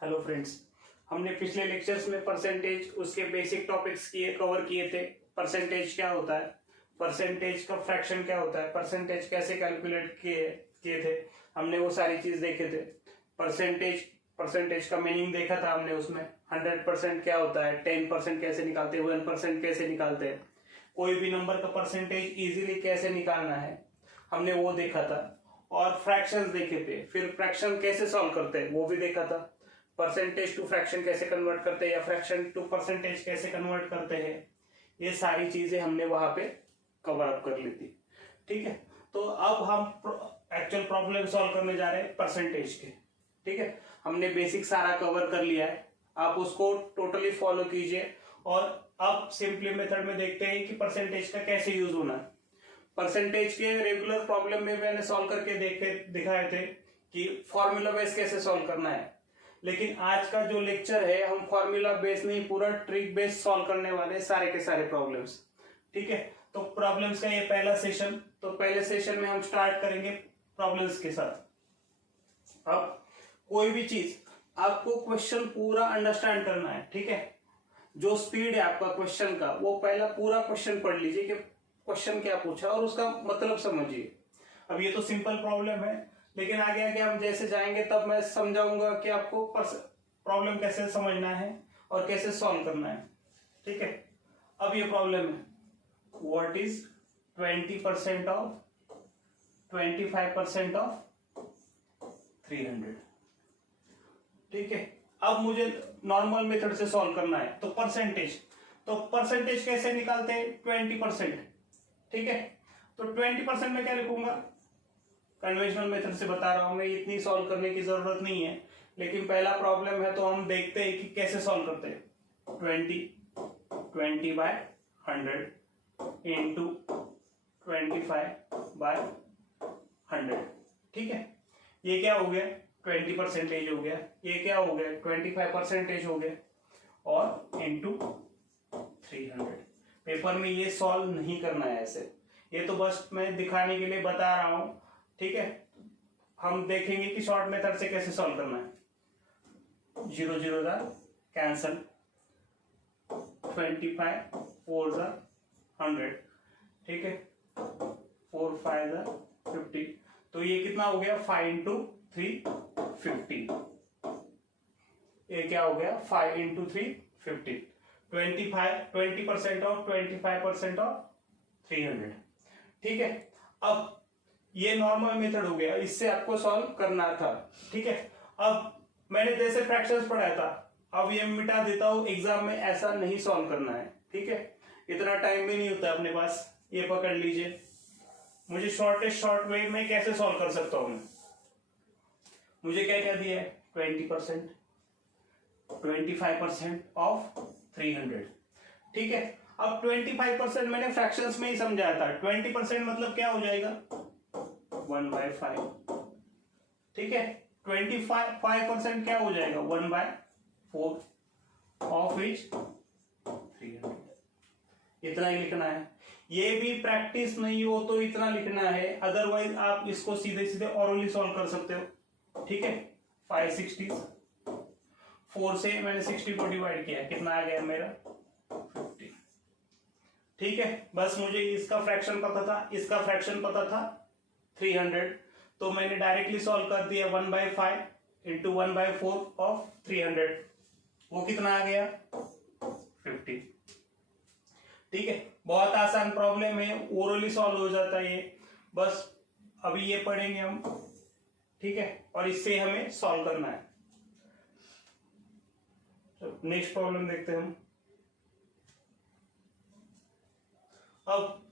Hello friends, हमने पिछले lectures में परसेंटेज उसके बेसिक टॉपिक्स कवर किए थे। परसेंटेज क्या होता है, परसेंटेज का फ्रैक्शन क्या होता है, परसेंटेज कैसे कैलकुलेट किए किए थे, हमने वो सारी चीज देखे थे। परसेंटेज का मीनिंग देखा था हमने, उसमें 100% क्या होता है, 10% कैसे निकालते हैं, 1% कैसे निकालते हैं, कोई भी नंबर का परसेंटेज इजीली कैसे निकालना है, हमने वो देखा था। और फ्रैक्शंस देखे थे, फिर फ्रैक्शन कैसे सॉल्व करते हैं वो भी देखा था। परसेंटेज टू फ्रैक्शन कैसे कन्वर्ट करते हैं या फ्रैक्शन टू परसेंटेज कैसे कन्वर्ट करते हैं, ये सारी चीजें हमने वहां पे कवर अप कर ली थी। ठीक है, तो अब हम एक्चुअल प्रॉब्लम सॉल्व करने जा रहे हैं परसेंटेज के। ठीक है, हमने बेसिक सारा कवर कर लिया है, आप उसको टोटली फॉलो कीजिए। और अब सिंपली मेथड में देखते हैं कि परसेंटेज का कैसे यूज होना है। परसेंटेज के रेगुलर प्रॉब्लम में मैंने सॉल्व करके दिखाए थे कि फॉर्मूला बेस कैसे सॉल्व करना है, लेकिन आज का जो लेक्चर है हम फॉर्मूला बेस नहीं, पूरा ट्रिक बेस सॉल्व करने वाले हैं सारे के सारे प्रॉब्लम्स। ठीक है, तो प्रॉब्लम्स का ये पहला सेशन, तो पहले सेशन में हम स्टार्ट करेंगे प्रॉब्लम्स के साथ। अब कोई भी चीज आपको क्वेश्चन पूरा अंडरस्टैंड करना है। ठीक है, जो स्पीड है आपका क्वेश्चन का, वो पहला पूरा क्वेश्चन पढ़ लीजिए कि क्वेश्चन क्या पूछा और उसका मतलब समझिए। अब ये तो सिंपल प्रॉब्लम है, लेकिन आगे आगे हम जैसे जाएंगे तब मैं समझाऊंगा कि आपको प्रॉब्लम कैसे समझना है और कैसे सॉल्व करना है। ठीक है, अब ये प्रॉब्लम है, व्हाट इज 20% ऑफ 25% ऑफ 300। ठीक है, अब मुझे नॉर्मल मेथड से सॉल्व करना है, तो परसेंटेज कैसे निकालते हैं, 20%। ठीक है, तो 20% में क्या लिखूंगा, कन्वेंशनल मेथड से बता रहा हूं मैं, इतनी सॉल्व करने की जरूरत नहीं है, लेकिन पहला प्रॉब्लम है तो हम देखते हैं कि कैसे सॉल्व करते हैं। 20 बाय 100 इंटू 25/100। ठीक है, ये क्या हो गया, 20% हो गया, ये क्या हो गया, 25% हो गया, और इंटू 300। पेपर में ये सॉल्व नहीं करना है ऐसे, ये तो बस मैं दिखाने के लिए बता रहा हूं। ठीक है, हम देखेंगे कि शॉर्ट मेथड से कैसे सॉल्व करना है। 0 0 कैंसल, 25 4 100। ठीक है, 4 5 50, तो ये कितना हो गया, 5 इंटू 3 50। ये क्या हो गया, 5 इंटू 3 50। 20% of 25% of 300। ठीक है, अब ये नॉर्मल मेथड हो गया, इससे आपको सॉल्व करना था। ठीक है, अब मैंने जैसे फ्रैक्शंस पढ़ाया था, अब ये मिटा देता हूं, एग्जाम में ऐसा नहीं सॉल्व करना है। ठीक है, इतना टाइम भी नहीं होता अपने पास। ये पकड़ लीजिए, मुझे शॉर्ट वे में कैसे सॉल्व कर सकता हूं। मुझे क्या क्या दिया है, 20%, 25% ऑफ 300। ठीक है, अब 25% मैंने फ्रैक्शंस में ही समझाया था। 20% मतलब क्या हो जाएगा, 1/5। ठीक है, 25% क्या हो जाएगा, 1/4 ऑफ विच 300। इतना ही लिखना है। ये भी प्रैक्टिस नहीं हो तो इतना लिखना है, अदरवाइज आप इसको सीधे सीधे ऑरली सॉल्व कर सकते हो। ठीक है, 5 60, 4 से मैंने 60 को डिवाइड किया, कितना आ गया मेरा, 50। ठीक है, बस मुझे इसका फ्रैक्शन पता था, इसका फ्रैक्शन पता था 300, तो मैंने डायरेक्टली सॉल्व कर दिया। 1/5 इंटू 1/4 ऑफ 300, वो कितना आ गया, 50। ठीक है, बहुत आसान प्रॉब्लम है, ओरली सॉल्व हो जाता है ये, बस अभी ये पढ़ेंगे हम। ठीक है, और इससे हमें सॉल्व करना है। तो नेक्स्ट प्रॉब्लम देखते हैं हम। अब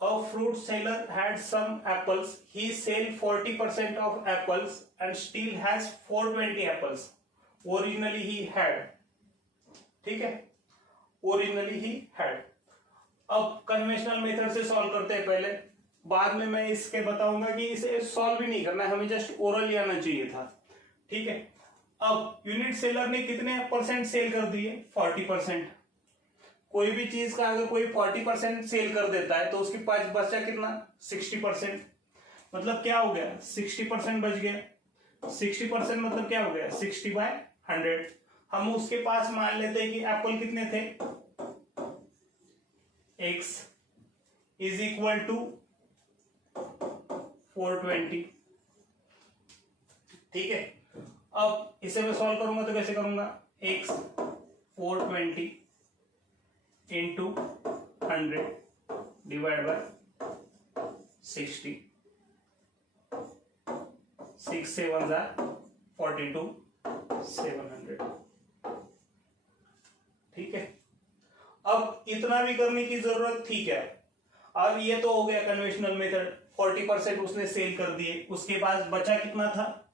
a fruit seller had some apples. He sell 40% of apples and still has 420 apples. Originally he had. ठीक है, ओरिजिनली ही हैड। अब कन्वेंशनल मेथड से सॉल्व करते हैं पहले, बाद में मैं इसके बताऊंगा कि इसे सॉल्व भी नहीं करना है, हमें जस्ट ओरली आना चाहिए था। ठीक है, अब यूनिट सेलर ने कितने परसेंट सेल कर दिए, 40%। कोई भी चीज का अगर कोई 40% सेल कर देता है तो उसके पास बचा कितना, 60%। मतलब क्या हो गया, 60% बच गया। 60% मतलब क्या हो गया 60/100। हम उसके पास मान लेते हैं कि एप्पल कितने थे, x इज इक्वल टू 420। ठीक है, अब इसे मैं सॉल्व करूंगा तो कैसे करूंगा, x 420 इंटू 100 डिवाइड बाय 60, 6 7 42 700। ठीक है, अब इतना भी करने की जरूरत थी क्या। अब ये तो हो गया कन्वेंशनल मेथड, 40% उसने सेल कर दिए, उसके बाद बचा कितना था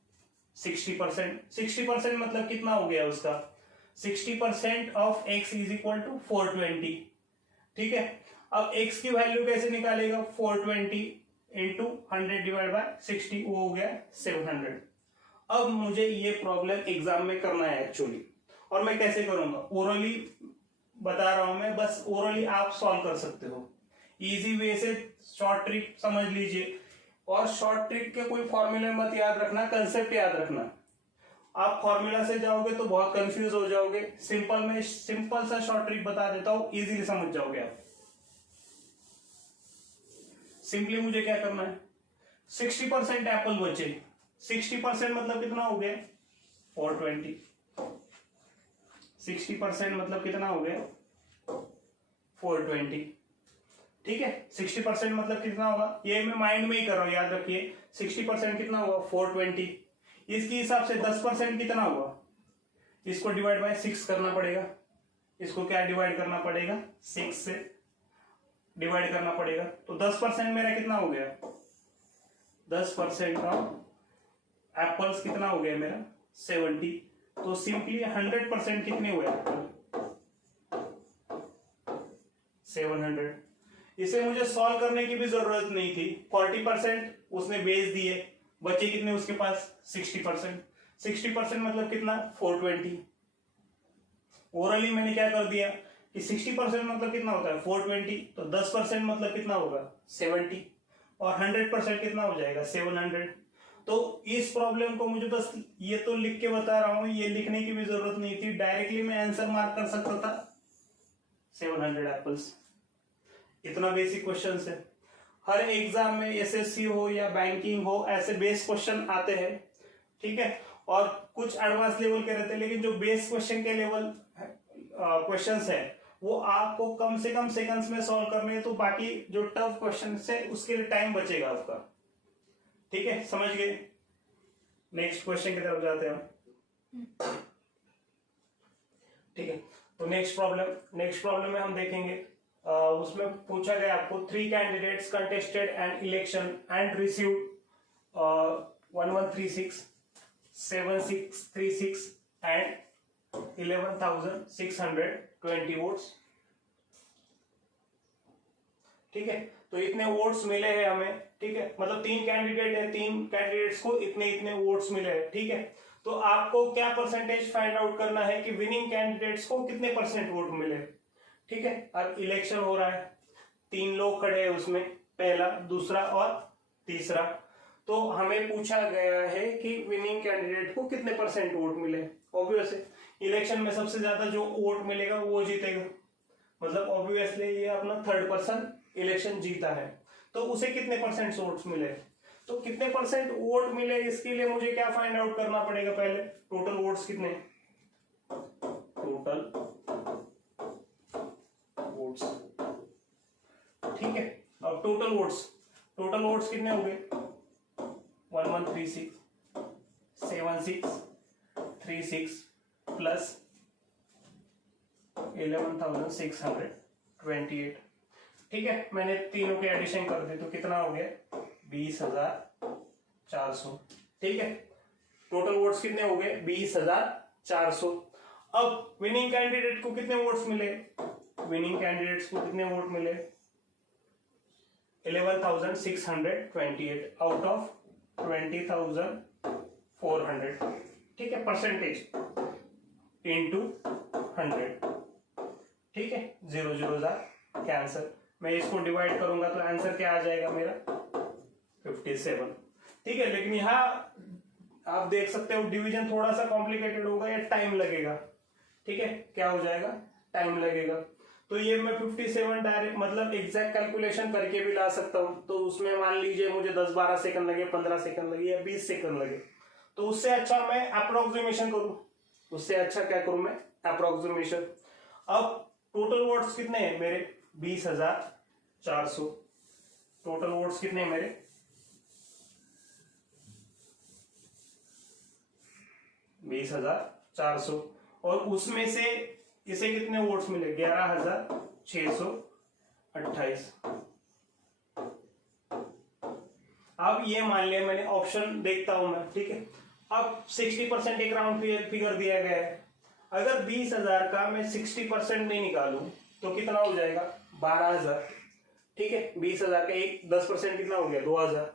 60%। 60% मतलब कितना हो गया उसका, 60% of x is equal to 420। ठीक है, अब x की वैल्यू कैसे निकालेगा, 420 इंटू 100 डिवाइड बाय 60, वो हो गया 700। अब मुझे ये प्रॉब्लम एग्जाम में करना है एक्चुअली, और मैं कैसे करूंगा, ओरली बता रहा हूं मैं, बस ओरली आप सॉल्व कर सकते हो इजी वे से। शॉर्ट ट्रिक समझ लीजिए, और शॉर्ट ट्रिक के कोई फॉर्मूले मत याद रखना, कंसेप्ट याद रखना। आप फॉर्मूला से जाओगे तो बहुत कंफ्यूज हो जाओगे, सिंपल में सिंपल सा शॉर्ट ट्रिक बता देता हूं, इजीली समझ जाओगे आप। सिंपली मुझे क्या करना है, 60% एप्पल बचे, 60% मतलब कितना हो गया 420, 60% मतलब कितना हो गया 420। ठीक है, 60% मतलब कितना होगा, ये मैं माइंड में ही कर रहा हूं, याद रखिए 60% कितना होगा 420। इसके हिसाब से 10% कितना हुआ, इसको डिवाइड बाय 6 करना पड़ेगा, इसको क्या डिवाइड करना पड़ेगा 6 से डिवाइड करना पड़ेगा, तो 10% मेरा कितना हो गया, 10% ऑफ एप्पल्स कितना हो गया मेरा 70। तो सिंपली 100% कितने हुए एप्पल 700। इसे मुझे सॉल्व करने की भी जरूरत नहीं थी, 40% उसने बेच दिए, बचे कितने उसके पास 60%। 60% मतलब कितना 420। ओरली मैंने क्या कर दिया कि 60% मतलब कितना होता है 420, तो 10% मतलब कितना होगा 70, और 100% कितना हो जाएगा 700। तो इस प्रॉब्लम को मुझे बस ये तो लिख के बता रहा हूं, ये लिखने की भी जरूरत नहीं थी, डायरेक्टली मैं आंसर मार्क कर सकता था 700 एप्पल्स। इतना बेसिक क्वेश्चन है, हर एग्जाम में एसएससी हो या बैंकिंग हो ऐसे बेस क्वेश्चन आते हैं। ठीक है, और कुछ एडवांस लेवल के रहते हैं, लेकिन जो बेस क्वेश्चन के लेवल क्वेश्चंस है वो आपको कम से कम सेकंड्स में सॉल्व करने हैं, तो बाकी जो टफ क्वेश्चन है उसके लिए टाइम बचेगा आपका। ठीक है, समझ गए। नेक्स्ट क्वेश्चन की तरफ जाते हैं हम। ठीक है, तो नेक्स्ट प्रॉब्लम में हम देखेंगे, उसमें पूछा गया आपको 3 candidates contested an election and received 1136, 7636 and 11,620 votes. ठीक है, तो इतने वोट्स मिले हैं हमें। ठीक है, मतलब 3 कैंडिडेट है, 3 कैंडिडेट्स को इतने इतने वोट्स मिले हैं। ठीक है, तो आपको क्या परसेंटेज फाइंड आउट करना है कि विनिंग कैंडिडेट्स को कितने % वोट मिले। ठीक है, अब इलेक्शन हो रहा है, 3 लोग खड़े हैं उसमें, पहला, दूसरा और तीसरा। तो हमें पूछा गया है कि विनिंग कैंडिडेट को कितने % वोट मिले। ऑब्वियस है, इलेक्शन में सबसे ज्यादा जो वोट मिलेगा वो जीतेगा, मतलब ऑब्वियसली ये अपना 3rd पर्सन इलेक्शन जीता है, तो उसे कितने % वोट्स मिले। तो कितने % वोट मिले, इसके लिए मुझे क्या फाइंड आउट करना पड़ेगा, पहले टोटल वोट्स कितने, टोटल वोट्स। ठीक है, अब टोटल वोट्स कितने हो गए 1136, 7636 प्लस 11,628। ठीक है, मैंने तीनों के एडिशन कर दी तो कितना हो गया 20,400। ठीक है, टोटल वोट्स कितने हो गए 20,400। अब विनिंग कैंडिडेट को कितने वोट्स मिले, विनिंग कैंडिडेट्स को कितने वोट मिले 11,628 आउट ऑफ 20,400। ठीक है, परसेंटेज इंटू 100। ठीक है, 0 0 कैंसर। मैं इसको डिवाइड करूंगा तो आंसर क्या आ जाएगा मेरा 57। ठीक है, लेकिन यहाँ आप देख सकते हो डिवीजन थोड़ा सा कॉम्प्लिकेटेड होगा या टाइम लगेगा, ठीक है, क्या हो जाएगा, टाइम लगेगा। तो ये मैं 57 डायरेक्ट मतलब एग्जैक्ट कैलकुलेशन करके भी ला सकता हूं। तो उसमें मान लीजिए मुझे 10-12 सेकंड लगे, 15 सेकंड लगे या 20 सेकंड लगे, तो उससे अच्छा मैं अप्रोक्सीमेशन करूं, उससे अच्छा क्या करूं मैं, अप्रोक्सीमेशन। अब टोटल वोट्स कितने हैं मेरे, 20,400। टोटल वोट्स कितने हैं मेरे, 20,400। और उसमें से इसे कितने वोट्स मिले, 11,628। अब ये मान लिया मैंने, ऑप्शन देखता हूं मैं, ठीक है। अब 60% एक राउंड फिगर दिया गया है। अगर 20,000 का मैं 60% नहीं निकालूं तो कितना हो जाएगा, 12,000, ठीक है। 20,000 का एक 10% कितना हो गया, 2,000।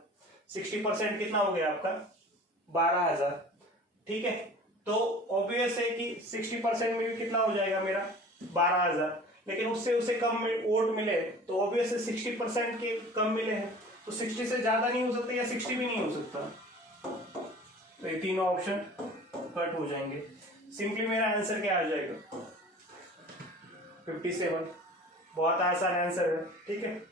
60% कितना हो गया आपका, 12,000, ठीक है। तो ऑब्वियस है कि 60% में भी कितना हो जाएगा मेरा, 12,000। लेकिन उससे उसे कम वोट मिले तो ऑब्वियस है 60% के कम मिले हैं, तो 60 से ज्यादा नहीं हो सकता या 60 भी नहीं हो सकता। तो ये तीनों ऑप्शन कट हो जाएंगे। सिंपली मेरा आंसर क्या आ जाएगा, 57। बहुत आसान आंसर है, ठीक है।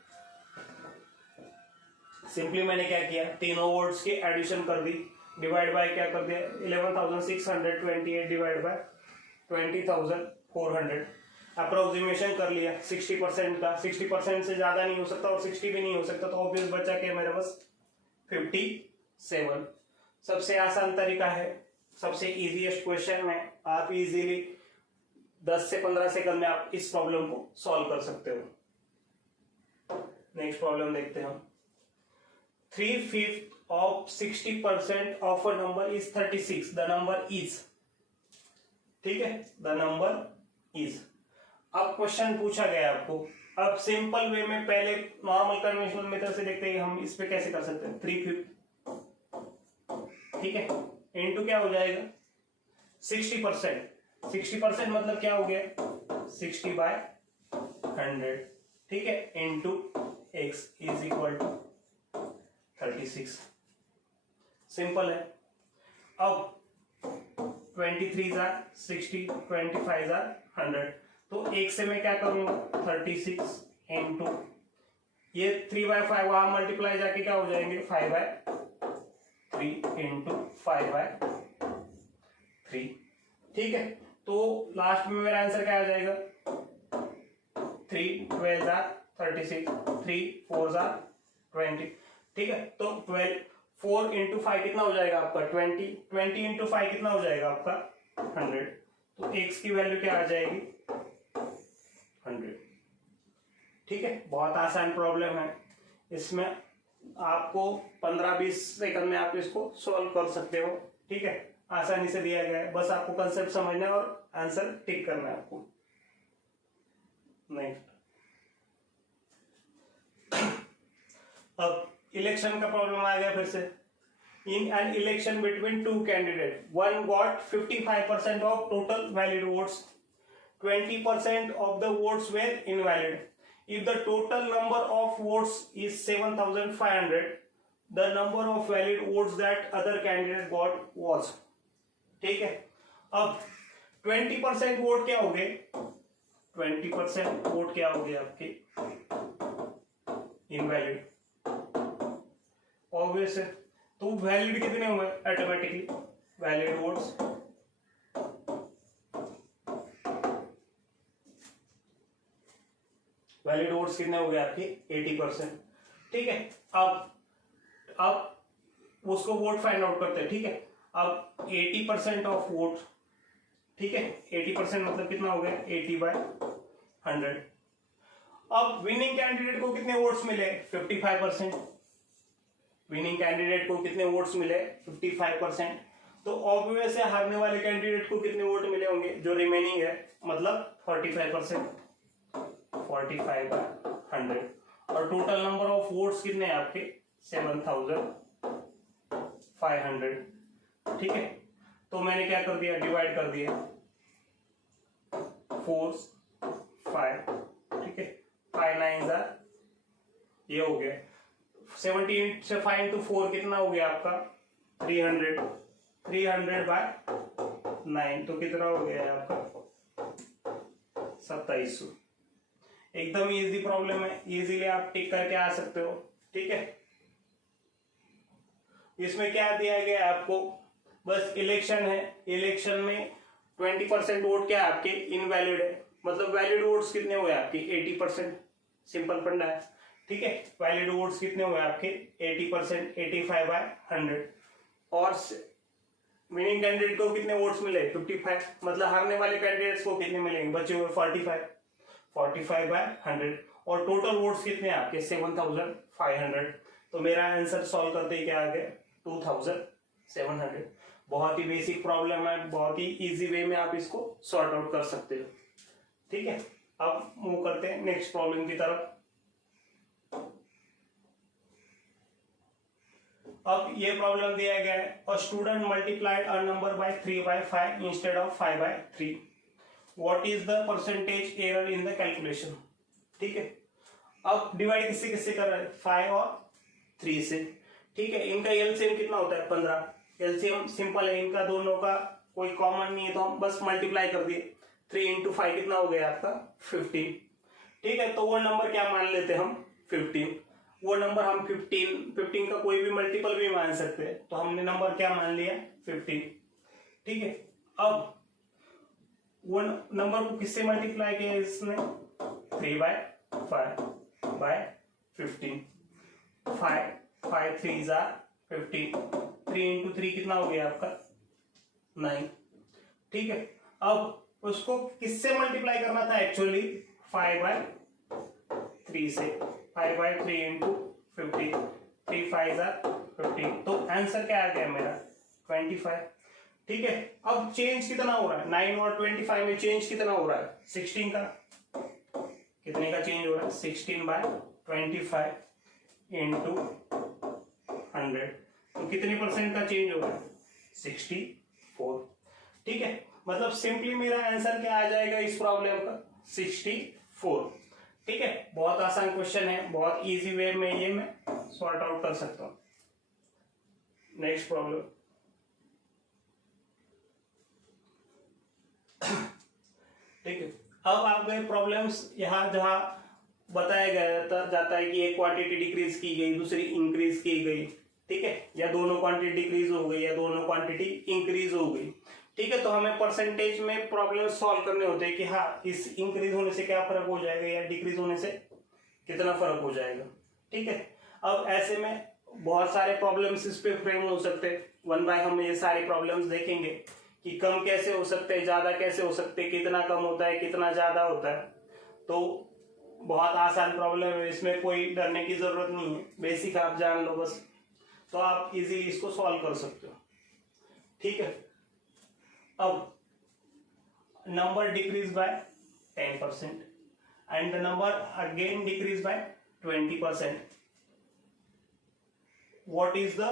सिंपली मैंने क्या किया, तीनों वर्ड्स के एडिशन कर दी, डिवाइड बाय क्या कर दिया, 11,628 डिवाइड बाय 20,400। अप्रोक्सीमेशन कर लिया 60% का, 60% से ज्यादा नहीं हो सकता और 60 भी नहीं हो सकता, तो ऑब्वियस बचा क्या मेरे पास, 57। सबसे आसान तरीका है, सबसे इजीएस्ट क्वेश्चन में आप इजीली 10 से 15 सेकंड में आप इस प्रॉब्लम को सॉल्व कर सकते हो। नेक्स्ट प्रॉब्लम देखते हैं हम। 3/5 of 60% of a number is 36. The number is, ठीक है, the number is। अब क्वेश्चन पूछा गया आपको, अब सिंपल वे में पहले नॉर्मल कन्वेंशनल मेथड से देखते हैं हम इस पे कैसे कर सकते हैं। 3/5, ठीक है, इनटू क्या हो जाएगा, 60%। 60% मतलब क्या हो गया, 60/100, ठीक है, into x is equal to 36। Simple है। अब 23 जार 60, 25 जार 100, तो एक से मैं क्या करूंगा, 36 इंटू ये 3/5 वहां मल्टीप्लाई जाके क्या हो जाएंगे, 5/3 इंटू 5/3, ठीक है। तो लास्ट में मेरा आंसर क्या आ जाएगा, 3 12 जार 36, 3 4 जार 20, ठीक है। तो 12 4 इंटू 5 कितना हो जाएगा आपका, 20, 20 इंटू 5 कितना हो जाएगा आपका, 100। तो x की वैल्यू क्या आ जाएगी, 100, ठीक है। बहुत आसान प्रॉब्लम है, इसमें आपको 15-20 सेकंड में आप इसको सॉल्व कर सकते हो, ठीक है। आसानी से दिया गया है, बस आपको कंसेप्ट समझना है और आंसर टिक करना है आपको। नेक्स्ट, अब इलेक्शन का प्रॉब्लम आ गया फिर से। In an election between two candidate, one got 55% of total valid votes, 20% of the votes were invalid. If the total number of votes is 7,500, the number of valid votes that other candidate got was, ठीक है। अब 20% vote क्या हो गए, 20% vote क्या हो गए आपके, इनवैलिड, ऑब्वियस है। तो वैलिड कितने हुए, automatically valid votes, valid votes कितने हो गए आपके, 80%, ठीक है। अब उसको वोट फाइंड आउट करते हैं, ठीक है। अब 80% ऑफ वोट, ठीक है, 80% मतलब कितना हो गया, 80/100। अब विनिंग कैंडिडेट को कितने वोट्स मिले, 55%। विनिंग कैंडिडेट को कितने वोट्स मिले, 55%। तो ऑब्वियस है हारने वाले कैंडिडेट को कितने वोट मिले होंगे, जो रिमेनिंग है, मतलब 45%, 45/100। और टोटल नंबर ऑफ वोट्स कितने हैं आपके, 7,500, ठीक है। तो मैंने क्या कर दिया, डिवाइड कर दिया, 4 5, ठीक है, 5 9 ये हो गया। 17 से 5 into 4 कितना हो गया आपका, 300, 300/9 तो कितना हो गया है आपका 2700। एकदम इजी प्रॉब्लम है, इजीली आप टिक करके आ सकते हो। ठीक है, इसमें क्या दिया गया है आपको, बस इलेक्शन है, इलेक्शन में 20% वोट क्या है आपके इनवैलिड है, मतलब वैलिड वोट्स कितने हुए आपके 80%, सिंपल फंडा है। ठीक है, वैलिड वोट्स कितने हुए आपके 80%, 85/100। और विनिंग कैंडिडेट को कितने वोट्स मिले 55, मतलब हारने वाले कैंडिडेट्स को कितने मिलेंगे, बचे हुए 45/100। और टोटल वोट्स कितने आपके 7500। तो मेरा आंसर सॉल्व करते ही क्या आ गया 2700। बहुत ही बेसिक प्रॉब्लम है, बहुत ही इजी वे में आप इसको सॉर्ट आउट कर सकते हो। ठीक है, अब मूव करते हैं नेक्स्ट प्रॉब्लम की तरफ। अब ये प्रॉब्लम दिया गया है, a student multiplied a number by 3/5 instead of 5/3। What is the percentage error in the calculation. ठीक है, अब डिवाइड किससे किससे कर रहे हैं 5 और 3 से। ठीक है, इनका एलसीएम कितना होता है 15। एलसीएम सिंपल है, इनका दोनों का कोई कॉमन नहीं है, तो हम बस मल्टीप्लाई कर दिए। 3 × 5 कितना हो गया आपका 15। ठीक है, तो वो नंबर क्या मान लेते हैं हम 15। वो नंबर हम 15 का कोई भी मल्टीपल भी मान सकते हैं, तो हमने नंबर क्या मान लिया 15। ठीक है, अब वो नंबर को किससे मल्टीप्लाई किया इसने 3/5/15। 5 3s are 15। 3 × 3 कितना हो गया आपका 9। ठीक है, अब उसको किससे मल्टीप्लाई करना था एक्चुअली 5/3 से। 5/3 × 15, 3 5s are 15। तो आंसर क्या आ गया मेरा 25। ठीक है, अब चेंज कितना हो रहा है 9 और 25 में चेंज कितना हो रहा है 16 का। कितने का चेंज हो रहा है 16/25 इंटू 100। तो कितने परसेंट का चेंज हो रहा है 64। ठीक है, मतलब सिंपली मेरा आंसर क्या आ जाएगा इस प्रॉब्लम का 64। ठीक है, बहुत आसान क्वेश्चन है, बहुत इजी वे में ये मैं सॉर्ट आउट कर सकता हूं। Next problem. ठीक है, अब आपके प्रॉब्लम्स यहाँ जहां बताया गया जाता है कि एक क्वांटिटी डिक्रीज की गई, दूसरी इंक्रीज की गई। ठीक है, या दोनों क्वांटिटी डिक्रीज हो गई या दोनों क्वांटिटी इंक्रीज हो गई। ठीक है, तो हमें परसेंटेज में प्रॉब्लम सॉल्व करने होते हैं कि हाँ इस इंक्रीज होने से क्या फर्क हो जाएगा या डिक्रीज होने से कितना फर्क हो जाएगा। ठीक है, अब ऐसे में बहुत सारे प्रॉब्लम्स इस पे फ्रेम हो सकते हैं। 1 बाय हम ये सारे प्रॉब्लम्स देखेंगे कि कम कैसे हो सकते हैं, ज्यादा कैसे हो सकते हैं, कितना कम होता है, कितना ज्यादा होता है। तो बहुत आसान प्रॉब्लम है, इसमें कोई डरने की जरूरत नहीं है, बेसिक आप जान लो बस, तो आप इजीली इसको सॉल्व कर सकते हो। ठीक है, अब number decrease by 10% and the number again decrease by 20%। What is the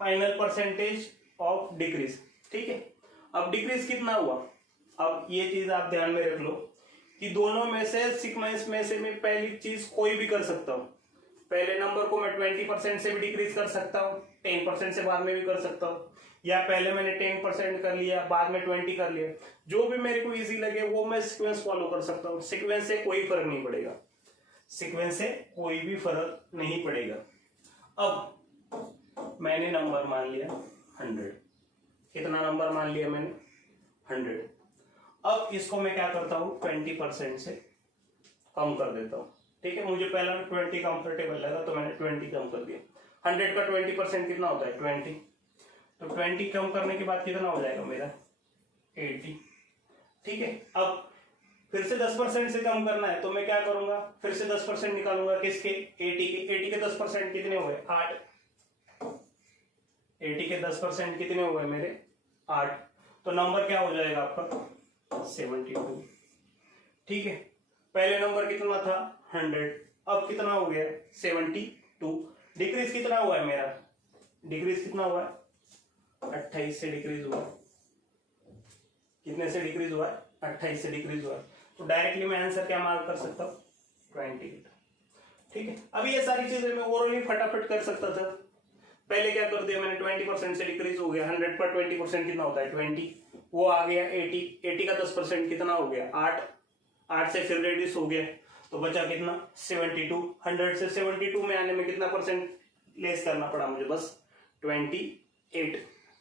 final percentage of decrease. ठीक है, अब डिक्रीज कितना हुआ, अब ये चीज आप ध्यान में रख लो कि दोनों में से सीक्वेंस में से मैं पहली चीज कोई भी कर सकता हूं। पहले नंबर को मैं 20% से भी डिक्रीज कर सकता हूं, 10% से बाद में भी कर सकता हूं, या पहले मैंने 10% कर लिया बाद में 20 कर लिया। जो भी मेरे को इजी लगे वो मैं सीक्वेंस फॉलो कर सकता हूं। सीक्वेंस से कोई फर्क नहीं पड़ेगा, सीक्वेंस से कोई भी फर्क नहीं पड़ेगा। अब मैंने नंबर मान लिया 100। कितना नंबर मान लिया मैंने 100। अब इसको मैं क्या करता हूं 20% से कम कर देता हूं। ठीक है, मुझे पहला 20 कंफर्टेबल लगा तो मैंने 20 कम कर दिया। 100 का 20% कितना होता है 20। तो 20 कम करने के बाद कितना हो जाएगा मेरा 80। ठीक है, अब फिर से 10% से कम करना है तो मैं क्या करूंगा, फिर से 10% निकालूंगा किसके 80 के। 80 के 10% कितने हुए 8। 80 के 10% कितने हुए मेरे 8। तो नंबर क्या हो जाएगा आपका 72। ठीक है, पहले नंबर कितना था 100, अब कितना हो गया 72। डिक्रीज कितना हुआ है मेरा, डिक्रीज कितना हुआ है 28 से डिक्रीज हुआ। कितने से डिक्रीज हुआ है 28 से डिक्रीज हुआ। तो डायरेक्टली मैं आंसर क्या मार्क कर सकता हूँ 20। ठीक है, अभी ये सारी चीजें मैं ओरली फटाफट कर सकता था, पहले क्या कर दिया मैंने, 20% से डिक्रीज हो गया, 100 पर 20% कितना होता है 20, वो आ गया 80, 80 का 10% कितना हो गया 8, 8 से फिर रेड्यूस हो गया तो बचा कितना 72, 100 से 72 में आने में कितना परसेंट लेस करना पड़ा मुझे, बस 28।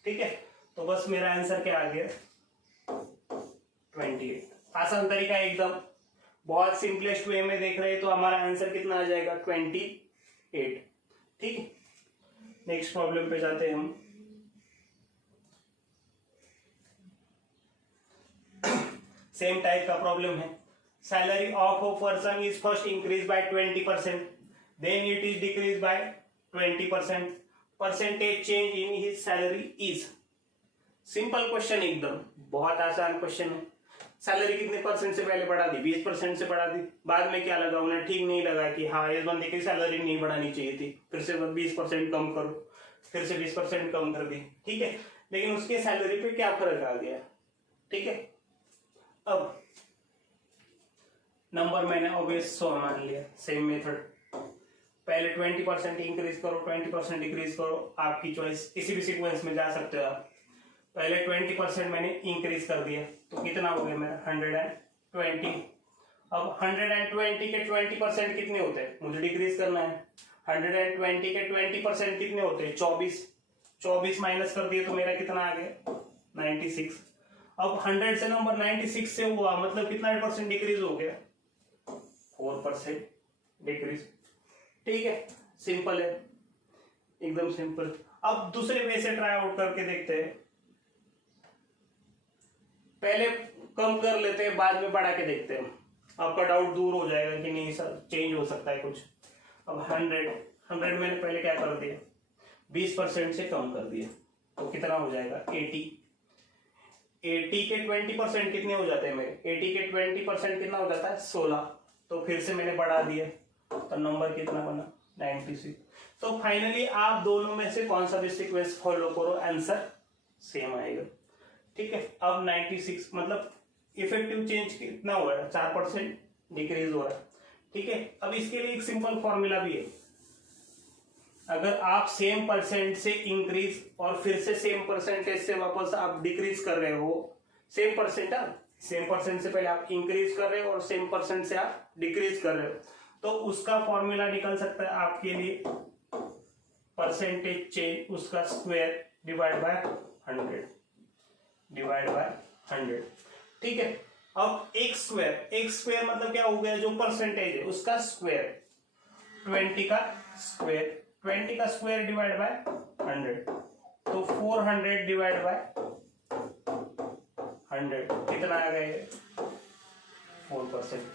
ठीक है, तो बस मेरा आंसर क्या आ गया 28। आसान तरीका है एकदम, बहुत सिंपलेस्ट वे में देख रहे हैं तो हमारा आंसर कितना आ जाएगा 28। ठीक है, नेक्स्ट प्रॉब्लम पे जाते हैं हम। सेम टाइप का प्रॉब्लम है। Salary of a person is first increase by 20%, then it is decrease by 20%, percentage change in his salary is. Simple question एकदम, बहुत आसान क्वेश्चन है। सैलरी कितने परसेंट से पहले बढ़ा दी, 20% से बढ़ा दी, बाद में क्या लगा उन्हें ठीक नहीं लगा कि हाँ इस बंदे की सैलरी नहीं बढ़ानी चाहिए थी, फिर से 20% कम करो, फिर से 20% कम कर दी। ठीक है, लेकिन उसके सैलरी पे क्या फर्क आ गया। ठीक है, अब नंबर मैंने ऑब्वियस 100 मान लिया, सेम मेथड, पहले 20% इंक्रीज करो, 20% डिक्रीज करो, आपकी चॉइस, किसी भी सीक्वेंस में जा सकते हो आप। पहले 20% मैंने इंक्रीज कर दिया तो कितना हो गया मेरा 120। अब 120 के 20% कितने होते हैं, मुझे डिक्रीज करना है। 120 के 20% कितने होते हैं 24 माइनस कर दिए तो मेरा कितना आ गया 96। अब 100 से नंबर 96 से हुआ मतलब कितना परसेंट डिक्रीज हो गया 4% डिक्रीज। ठीक है, सिंपल है, एकदम सिंपल। अब दूसरे वे से ट्राई आउट करके देखते हैं, पहले कम कर लेते हैं बाद में बढ़ा के देखते हैं, आपका डाउट दूर हो जाएगा कि नहीं सर चेंज हो सकता है कुछ। अब 100 मैंने पहले क्या कर दिया 20% से कम कर दिया तो कितना हो जाएगा 80 के 20% कितने हो जाते हैं मेरे, 80 के 20% कितना हो जाता है 16, तो फिर से मैंने बढ़ा दिया तो नंबर कितना बना 96। तो फाइनली आप दोनों में से कौन सा भी सीक्वेंस फॉलो करो आंसर सेम आएगा। ठीक है, अब 96 मतलब इफेक्टिव चेंज कितना हो रहा है 4% डिक्रीज हो रहा है। ठीक है, अब इसके लिए एक सिंपल फॉर्मूला भी है, अगर आप सेम परसेंट से इंक्रीज और फिर से सेम परसेंटेज से वापस आप डिक्रीज कर रहे हो, सेम परसेंट से पहले आप इंक्रीज कर रहे हो और सेम परसेंट से आप डिक्रीज कर रहे हो, तो उसका फॉर्मूला निकल सकता है आपके लिए परसेंटेज चेंज उसका स्क्वायर डिवाइड बाय 100। ठीक है, अब एक स्क्वायर मतलब क्या हो गया, जो परसेंटेज है उसका स्क्वायर, 20 का स्क्वायर डिवाइड बाय 100, तो 400 डिवाइड बाय 100 कितना आ गया 4%।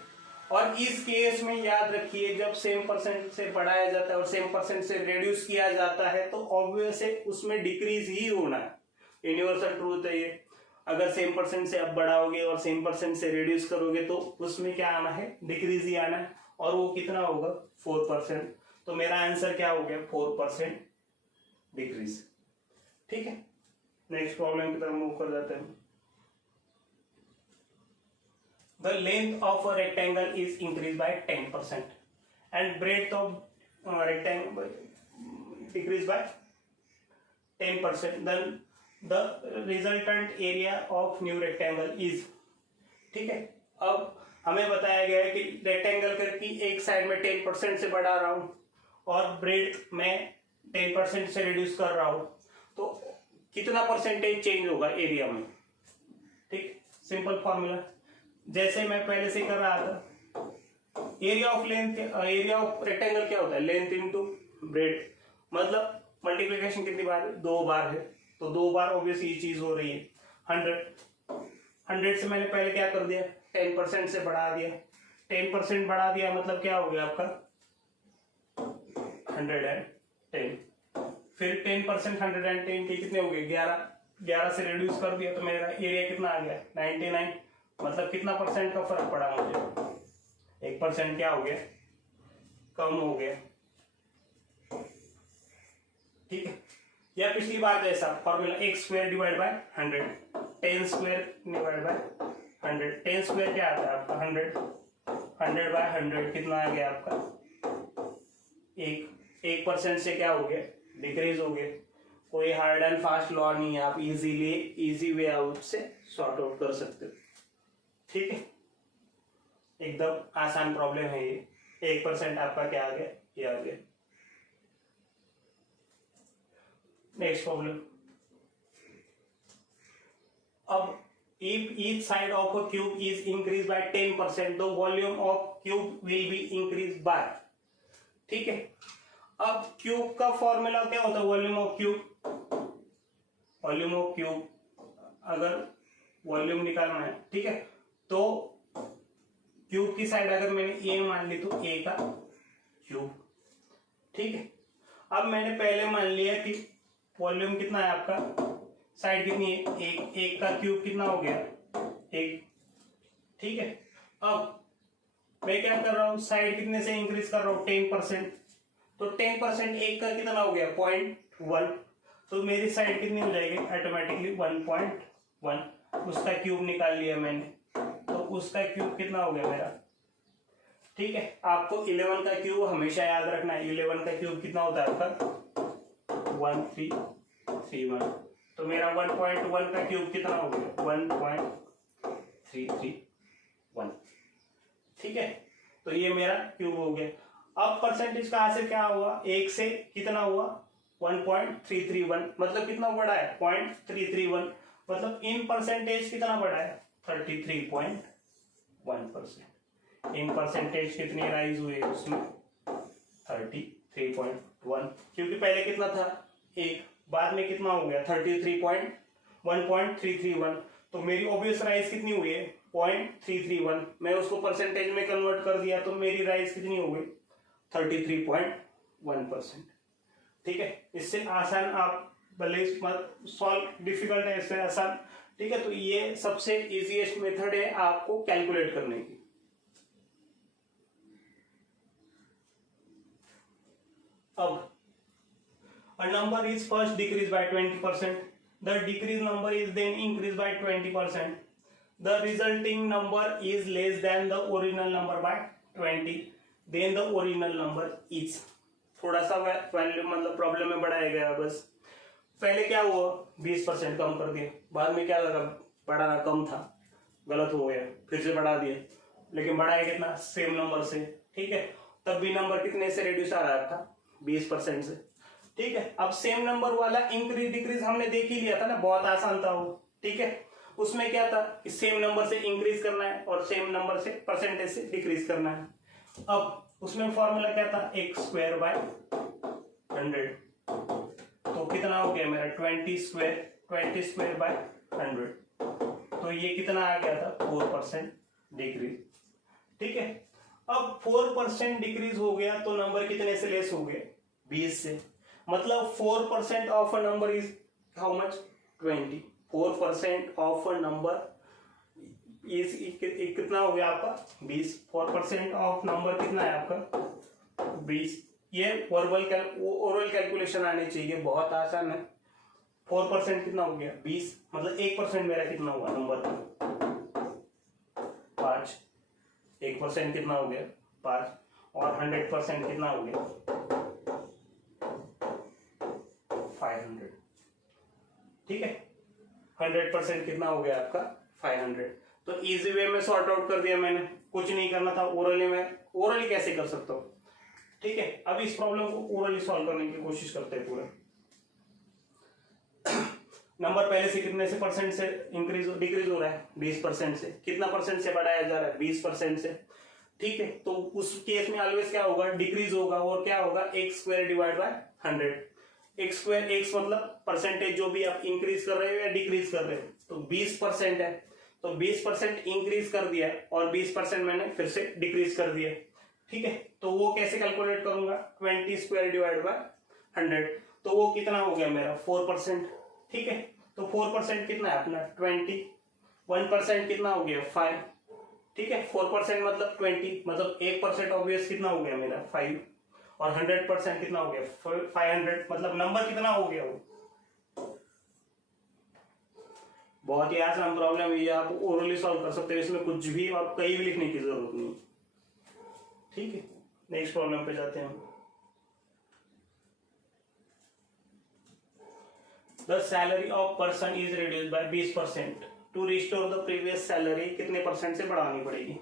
और इस केस में याद रखिए जब सेम परसेंट से बढ़ाया जाता है और सेम परसेंट से रिड्यूस किया जाता है तो ऑब्वियस है उसमें डिक्रीज ही होना है, यूनिवर्सल ट्रूथ है ये। अगर सेम परसेंट से आप बढ़ाओगे और सेम परसेंट से रिड्यूस करोगे तो उसमें क्या आना है डिक्रीज ही आना है, और वो कितना होगा 4%। तो मेरा आंसर क्या हो गया 4% डिक्रीज। ठीक है, नेक्स्ट प्रॉब्लम की तरफ मूव कर जाते हैं। The length of a rectangle is increased by 10% and breadth of rectangle decreased by 10%. Then the resultant area of new rectangle is। ठीक है, अब हमें बताया गया है कि रेक्टेंगल की एक साइड में 10% से बढ़ा रहा हूं और ब्रेड में 10% से रिड्यूस कर रहा हूं, तो कितना परसेंटेज चेंज होगा एरिया में। ठीक, सिंपल फॉर्मूला जैसे मैं पहले से कर रहा था, एरिया ऑफ रेक्टेंगल क्या होता है लेंथ इनटू ब्रेड, मतलब मल्टीप्लिकेशन कितनी बार 2 बार है, तो 2 बार ऑब्वियसली ये चीज हो रही है। 100 से मैंने पहले क्या कर दिया 10% से बढ़ा दिया, 10% बढ़ा दिया मतलब क्या हो गया आपका 110, फिर 10% 110 के कितने हो गए 11 से रिड्यूस कर दिया तो मेरा एरिया कितना आ गया 99, मतलब कितना परसेंट का फर्क पड़ा मुझे 1% क्या हो गया कम हो गया। ठीक है, या पिछली बार जैसा formula x square divide by 100, 10 square divide by 100, 10 square क्या आता है आपका 100 बाय 100 कितना आ गया आपका 1% से क्या हो गया डिक्रीज हो गए। कोई हार्ड एंड फास्ट लॉ नहीं है, आप इजी वे आउट से सॉर्ट आउट कर सकते हो। ठीक है, एकदम आसान प्रॉब्लम है ये। 1% आपका क्या आ गया, ये आ गया। नेक्स्ट प्रॉब्लम, अब if each side of a cube is increased by 10%, the volume of cube will be increased by। ठीक है, अब क्यूब का फॉर्मूला क्या होता है, volume of cube. Volume of cube अगर वॉल्यूम निकालना है, ठीक है, तो क्यूब की साइड अगर मैंने ए मान ली तो ए का क्यूब। ठीक है, अब मैंने पहले मान लिया कि वॉल्यूम कितना है आपका, साइड कितनी है, एक का क्यूब कितना हो गया, एक। ठीक है, अब मैं क्या कर रहा हूं, साइड कितने से इंक्रीज कर रहा हूं, 10%। तो 10% एक का कितना हो गया, 0.1। तो मेरी साइड कितनी हो जाएगी ऑटोमेटिकली 1.1। उसका क्यूब निकाल लिया मैंने, तो उसका क्यूब कितना हो गया मेरा। ठीक है, आपको 11 का क्यूब हमेशा याद रखना है। 11 का क्यूब कितना होता है आपका 1331। तो मेरा 1.1 का क्यूब कितना हो गया 1.331। ठीक है, तो ये मेरा क्यूब हो गया। अब परसेंटेज कहां से क्या हुआ, एक से कितना हुआ 1.331, मतलब कितना बढ़ा है 0.331, मतलब इन परसेंटेज कितना बढ़ा है 33.1%। इन परसेंटेज कितनी राइज हुए उसमें 33.1, क्योंकि पहले कितना था एक, बाद में कितना हो गया 1.331। तो मेरी ऑब्वियस राइज कितनी हुई है 0.331। मैं उसको परसेंटेज में कन्वर्ट कर दिया तो मेरी राइज कितनी हो गई 33.1%। ठीक है, इससे आसान आप भले सॉल्व डिफिकल्ट है, इससे आसान। ठीक है, तो ये सबसे इजीएस्ट मेथड है आपको कैलकुलेट करने की। अब a number is first decreased by 20%, the decreased number is then increased by 20%, the resulting number is less than the original number by 20, then the original number is। थोड़ा सा value मतलब problem में बढ़ाया गया। बस पहले क्या हुआ 20% कम कर दिया, बाद में क्या लगा बढ़ाना कम था, गलत हो गया, फिर से बढ़ा दिया, लेकिन बढ़ाया कितना सेम नंबर से। ठीक है, तब भी नंबर कितने से रिड्यूस आ रहा था 20% से। ठीक है, अब सेम नंबर वाला इंक्रीज डिक्रीज हमने देख ही लिया था ना, बहुत आसान था वो। ठीक है, उसमें क्या था कि सेम नंबर से इंक्रीज करना है और सेम नंबर से परसेंटेज से डिक्रीज करना है। अब उसमें फॉर्मूला क्या था x स्क्वायर बाय 100, तो कितना हो गया मेरा 20 स्क्वायर बाय 100, तो ये कितना आ गया था 4% डिक्रीज। ठीक है, अब 4% डिक्रीज हो गया तो नंबर कितने से लेस हो गए 20 से, मतलब 4% of a number is how much 20। 4% of a number is कितना हो गया आपका 20। 4% ऑफ नंबर कितना है आपका 20। ये ओरल कैलकुलेशन आनी चाहिए, बहुत आसान है। 4% कितना हो गया 20, मतलब 1% मेरा कितना हुआ नंबर का 5। 1% कितना हो गया 5, और 100% कितना हो गया 500। ठीक है, 100% कितना हो गया आपका 500। तो इजी वे में सॉर्ट आउट कर दिया मैंने, कुछ नहीं करना था। ओरली कैसे कर सकता हूं। ठीक है, अब इस प्रॉब्लम को ओरली सॉल्व करने की कोशिश करते हैं पूरा। नंबर पहले से कितने से परसेंट से डिक्रीज हो रहा है 20% से, कितना परसेंट से बढ़ाया जा रहा है 20% से। ठीक है, तो उस केस में ऑलवेज क्या होगा डिक्रीज होगा, और क्या होगा x square divide by 100। x square x मतलब परसेंटेज जो भी आप इंक्रीज कर रहे हो या डिक्रीज कर रहे हो, तो 20% है, तो 20% इंक्रीज कर दिया और 20% मैंने फिर से डिक्रीज कर दिया। ठीक है, तो वो कैसे कैलकुलेट करूंगा 20 स्क्वायर डिवाइड बाय 100, तो वो कितना हो गया मेरा 4%। ठीक है, तो 4% कितना है अपना 20, 1% कितना हो गया 5। ठीक है, 4% मतलब 20, मतलब 1% ऑब्वियस कितना हो गया मेरा 5, और 100% कितना हो गया 500, मतलब नंबर कितना हो गया वो। बहुत ही आसान प्रॉब्लम है ये, आप ओरली सॉल्व कर सकते हो, इसमें कुछ भी और कहीं भी लिखने की जरूरत नहीं। ठीक है, नेक्स्ट प्रॉब्लम पे जाते हैं। The salary of person is reduce by 20%। To restore the previous salary कितने परसेंट से बढ़ानी पड़ेगी।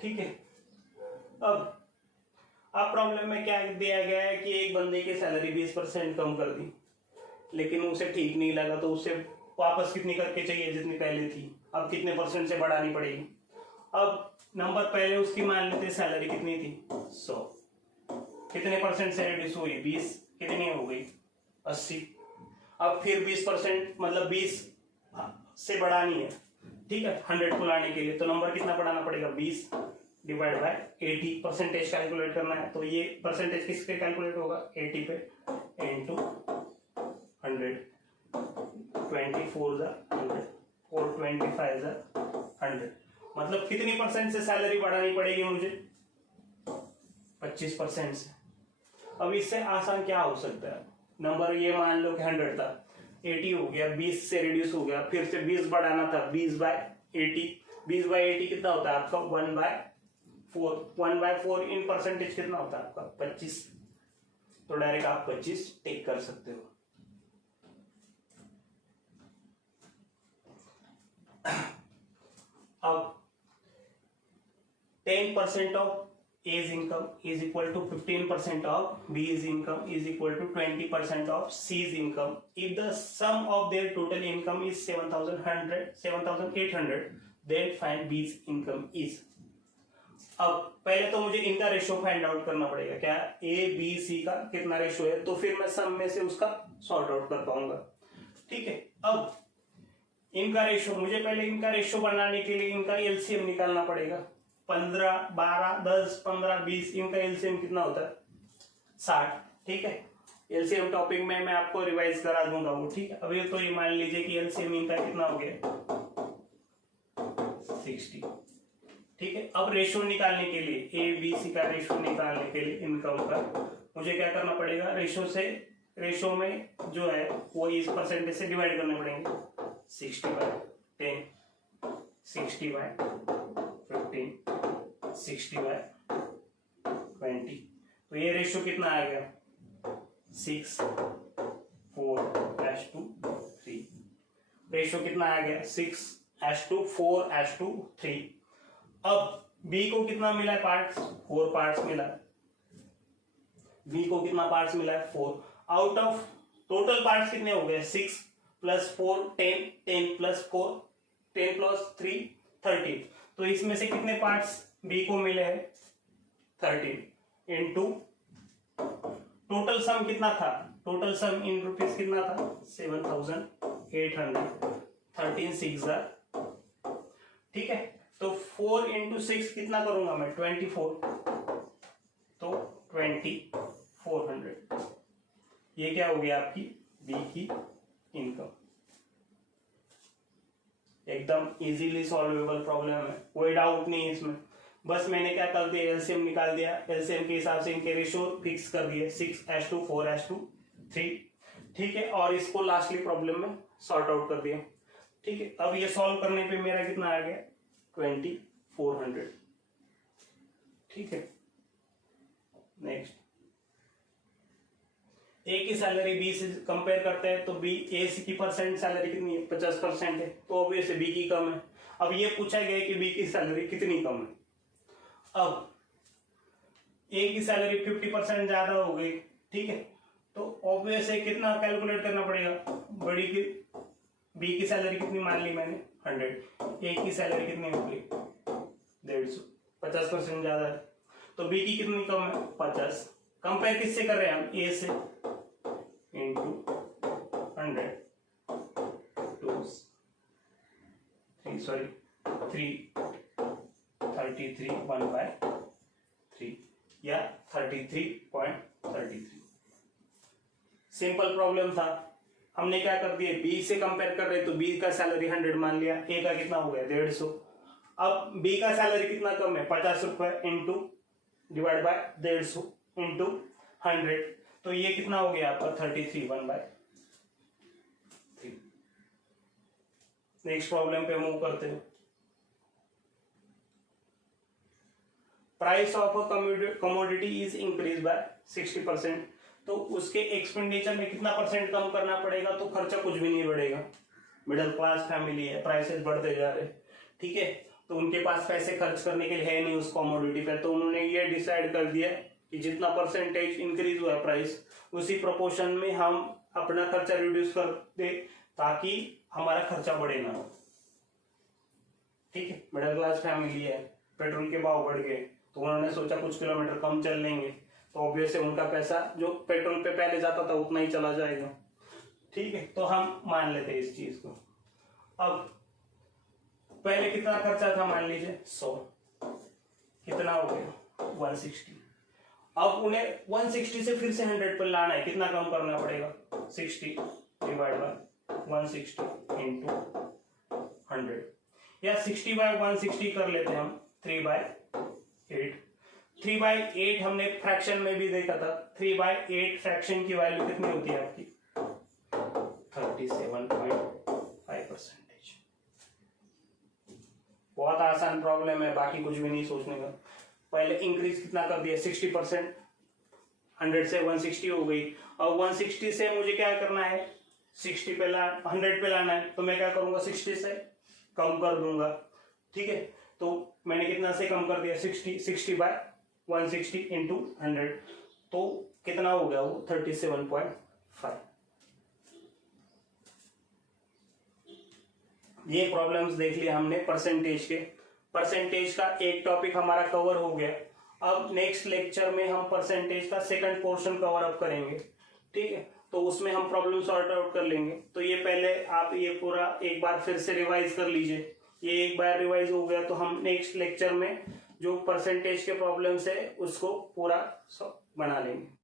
ठीक है, अब प्रॉब्लम में क्या दिया गया है कि एक बंदे की सैलरी 20% कम कर दी, लेकिन उसे ठीक नहीं लगा तो उसे वापस कितनी करके चाहिए जितनी पहले थी, अब कितने परसेंट से बढ़ानी पड़ेगी। अब नंबर पहले उसकी मान लेते सैलरी कितनी थी 100, कितने परसेंट से रिड्यूस हुई 20, कितनी हो गई 80। अब फिर 20% मतलब 20 से बढ़ानी है, ठीक है 100 को लाने के लिए, तो नंबर कितना बढ़ाना पड़ेगा 20 डिवाइड बाय 80। परसेंटेज कैलकुलेट करना है, तो ये परसेंटेज किस पे कैलकुलेट होगा 80 पे इंटू 100, 24 जा 100 और 25 जा 100, मतलब कितनी परसेंट से सैलरी बढ़ानी पड़ेगी मुझे 25% से। अब इससे आसान क्या हो सकता है, नंबर ये मान लो कि 100 था, 80 हो गया, 20 से रिड्यूस हो गया, फिर से 20 बढ़ाना था 20 बाय 80, 20 बाय 80 कितना होता है आपका 1/4, 1/4 इन परसेंटेज कितना होता है आपका 25, तो डायरेक्ट आप 25 टेक कर सकते हो। अब 10% of A's income is equal to 15% of B's income is equal to 20% of C's income. If the sum of their total income is 7,800, then find B's income is. अब पहले तो मुझे इनका रेशियो फाइंड आउट करना पड़ेगा, क्या A B C का कितना रेशियो है, तो फिर मैं सम में से उसका सॉर्ट आउट कर पाऊंगा। ठीक है, अब इनका रेशियो, मुझे पहले इनका रेशियो बनाने के लिए इनका एलसीएम निकालना पड़ेगा। 15, 12, 10, 15, 20, इनका एलसीएम कितना होता है 60। ठीक है, एलसीएम टॉपिक में मैं आपको रिवाइज करा दूंगा वो, ठीक है। अभी तो ये मान लीजिए कि एलसीएम इनका कितना हो गया 60। ठीक है, अब रेशियो निकालने के लिए ए बी सी का रेशियो निकालने के लिए इनकम का मुझे क्या करना पड़ेगा, रेशियो में जो है वो इस परसेंटेज से डिवाइड करने पड़ेंगे। 60/10, 60/15, 60/20, तो ये रेशियो कितना आ गया 6:4:3। रेशियो कितना आ गया 6:4:3। अब बी को कितना मिला है पार्ट्स, 4 पार्ट्स मिला है। बी को कितना पार्ट्स मिला है 4। आउट ऑफ टोटल पार्ट्स कितने हो गए 6 + 4 10, 10 + 4 10 + 3 13। तो इसमें से कितने पार्ट्स बी को मिले हैं 13 इनटू टोटल सम कितना था, टोटल सम इन रुपीस कितना था 7,800, 13 6 जा। ठीक है, तो 4 × 6 कितना करूंगा मैं 24, तो 2400। ये क्या हो गया आपकी बी की इनकम। एकदम इजीली सॉल्वेबल प्रॉब्लम है, कोई डाउट नहीं है इसमें। बस मैंने क्या कर दिया एलसीएम निकाल दिया, एलसीएम के हिसाब से इनके रेशियो फिक्स कर दिए 6:4:3। ठीक है, और इसको लास्टली प्रॉब्लम में सॉर्ट आउट कर दिया। ठीक है, अब ये सॉल्व करने पे मेरा कितना आ गया 2400। ठीक है, नेक्स्ट ए की सैलरी बी से कंपेयर करते हैं, तो बी ए की परसेंट सैलरी कितनी है 50% है, तो ऑब्वियसली बी की कम है। अब ये पूछा गया कि बी की सैलरी कितनी कम है। अब ए की सैलरी 50% ज्यादा हो गई, ठीक है, तो ऑब्वियस है कितना कैलकुलेट करना पड़ेगा, बड़ी की बी की सैलरी कितनी मान ली मैंने 100, ए की सैलरी कितनी हो गई 150, 50% ज्यादा है, तो बी की कितनी कम है 50। कंपेयर किससे कर रहे हैं हम ए से, इंटू 100 33 1/3 या 33.33। सिंपल प्रॉब्लम था, हमने क्या कर दिया बी से कंपेयर कर रहे तो बी का सैलरी 100 मान लिया, ए का कितना हो गया 150। अब बी का सैलरी कितना कम है 50 रुपए इंटू डिवाइड बाय 150 इंटू 100, तो ये कितना हो गया आपका 33 1/3। नेक्स्ट प्रॉब्लम पे मूव करते हैं। Price of a commodity is increase by 60%। तो उसके एक्सपेंडिचर में कितना परसेंट कम करना पड़ेगा, तो खर्चा कुछ भी नहीं बढ़ेगा। मिडिल क्लास फैमिली है, प्राइसेस बढ़ते जा रहे, ठीक है, तो उनके पास पैसे खर्च करने के लिए है नहीं उस कमोडिटी पे, तो उन्होंने ये डिसाइड कर दिया कि जितना परसेंटेज इंक्रीज हुआ प्राइस उसी प्रोपोर्शन में हम अपना खर्चा रिड्यूस कर दे, ताकि हमारा खर्चा बढ़े ना। ठीक है, मिडिल क्लास फैमिली है, पेट्रोल के भाव बढ़ गए तो उन्होंने सोचा कुछ किलोमीटर कम चल लेंगे, तो ऑब्वियसली उनका पैसा जो पेट्रोल पे पहले जाता था उतना ही चला जाएगा। ठीक है, तो हम मान लेते हैं इस चीज को। अब पहले कितना खर्चा था, मान लीजिए 100, कितना हो गया 160। अब उन्हें 160 से फिर से 100 पर लाना है, कितना कम करना पड़ेगा, 60 डिवाइड बाय 160 इंटू 100, या 60 बाय 160 कर लेते हैं हम, 3/8। 3/8 हमने फ्रैक्शन में भी देखा था, 3/8 फ्रैक्शन की वैल्यू कितनी होती है आपकी, 37.5%। बहुत आसान प्रॉब्लम है, बाकी कुछ भी नहीं सोचने का। पहले इंक्रीज कितना कर दिया, 60%, 100 से 160 हो गई। और 160 से मुझे क्या करना है, 60 पे 100 पे लाना है, तो मैं क्या करूंगा, 60 से कम कर दूंगा। ठीक है, तो मैंने कितना से कम कर दिया, 60 बाय 160 इंटू 100, तो कितना हो गया वो 37.5। ये प्रॉब्लम्स देख लिया हमने परसेंटेज के। परसेंटेज का एक टॉपिक हमारा कवर हो गया। अब नेक्स्ट लेक्चर में हम परसेंटेज का सेकंड पोर्शन कवर अप करेंगे। ठीक है, तो उसमें हम प्रॉब्लम सॉर्ट आउट कर लेंगे। तो ये पहले आप ये पूरा एक बार फिर से रिवाइज कर लीजिए। ये एक बार रिवाइज हो गया तो हम नेक्स्ट लेक्चर में जो परसेंटेज के प्रॉब्लम्स है उसको पूरा बना लेंगे।